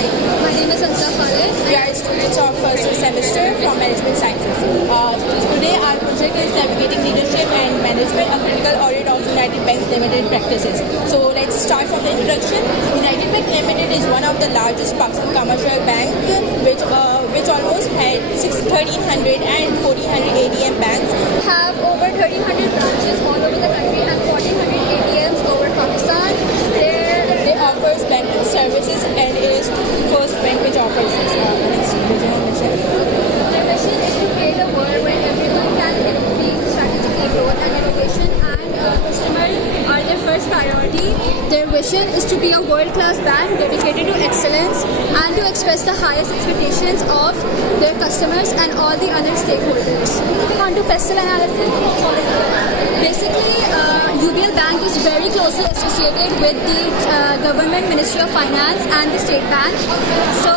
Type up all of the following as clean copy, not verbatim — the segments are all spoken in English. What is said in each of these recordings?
Hi, my name is Ansa Khalid. We are students of first semester from Management Sciences. Today our project is Navigating Leadership and Management, a critical audit of United Banks Limited practices. So let's start from the introduction. United Bank Limited is one of the largest Pakistan commercial bank, which almost had 1,300 and 1,400 ATM banks. Have over 1,300 branches all over the country and 1,400 ATMs over Pakistan. They offers banking services and it is first bank which offers this. Their mission is to create a world where everyone can think strategically, growth and innovation, and customers are their first priority. Their vision is to be a world-class bank dedicated to excellence and to express the highest expectations of their customers and all the other stakeholders. Moving on to PESTEL analysis. Basically, UBL Bank is very closely associated with the government Ministry of Finance and the State Bank. So,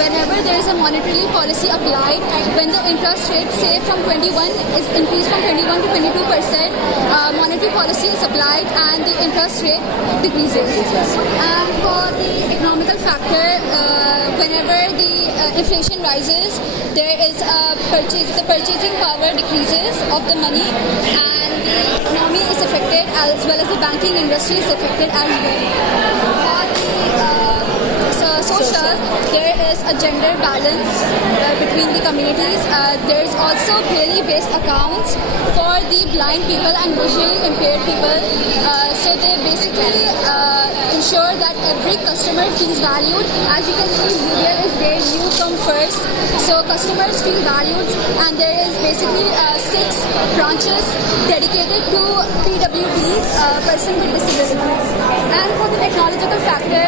whenever there is a monetary policy applied, when the interest rate, say from 21 is increased from 21 to 22%, monetary policy is applied and the interest rate decreases. And for the economical factor, whenever the inflation rises, there is the purchasing power decreases of the money, and the economy is affected as well as the banking industry is affected as well. For the social, there is a gender balance between the communities. There is also Braille-based accounts for the blind people and visually impaired people. So they basically ensure that every customer feels valued. As you can see, UBL is where you come first. So customers feel valued, and there is basically 6 branches dedicated to PWDs, person with disabilities. And for the technological factor,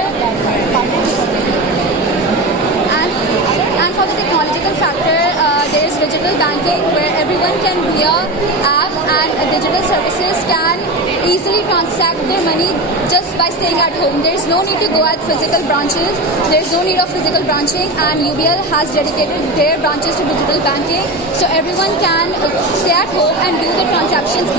there is digital banking where everyone can via app and digital services can easily transact their money just by staying at home. There is no need to go at physical branches. There is no need of physical branching, and UBL has dedicated their branches to digital banking, so everyone can stay at home and do the transactions